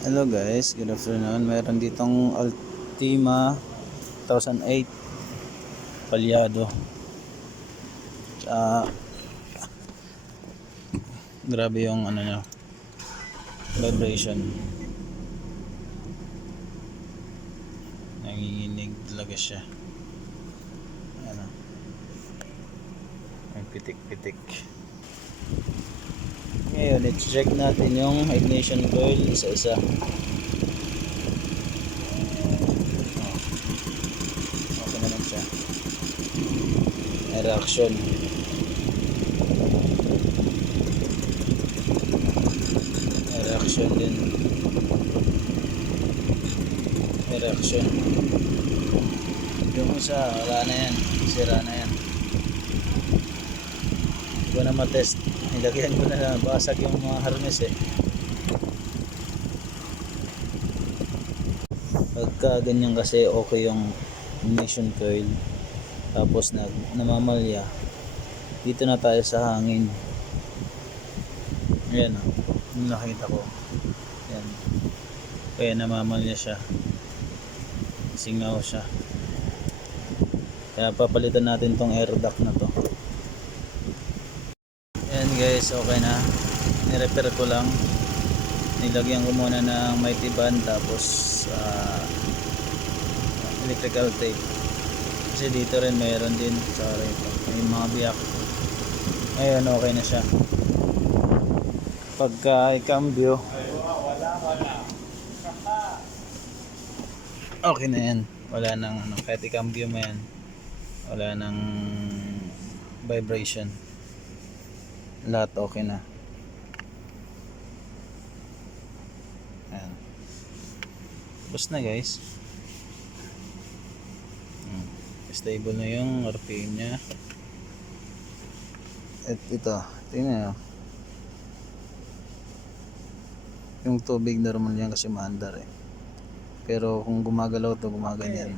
Hello guys, good afternoon. Meron ditong Altima 2008 palyado. Grabe yung ano niya, vibration. Nanginginig talaga siya. Ano? May pitik-pitik. Ngayon, i-check natin yung ignition coil isa-isa. Okay naman siya. May reaction. May reaction din. May reaction. Yung isa, wala na yan. Sira na yan. Hindi ko na matest. Nilagyan ko na basag yung mga harness eh. Pagka ganyan kasi okay yung ignition coil, tapos namamalya, dito na tayo sa hangin. Ayan o, yung nakita ko. Ayan. Kaya namamalya siya, singaw siya. Kaya papalitan natin tong air duct na to. Ayan guys, okay na. Nirepair ko lang. Nilagyan ko muna ng mighty band, tapos electrical tape. Kasi dito rin mayroon din. Sorry ito. May mga biyak. Ngayon okay na siya. Pagka i-cambio, okay na yan. Wala nang ano, kahit i-cambio mo yan, wala nang vibration. Lahat okay na. Ayan. Basta na guys. Stable na yung RPM nya. At ito, tingnan nyo. Yung tubig normal yan kasi maandar eh. Pero kung gumagalaw to, gumaganyan.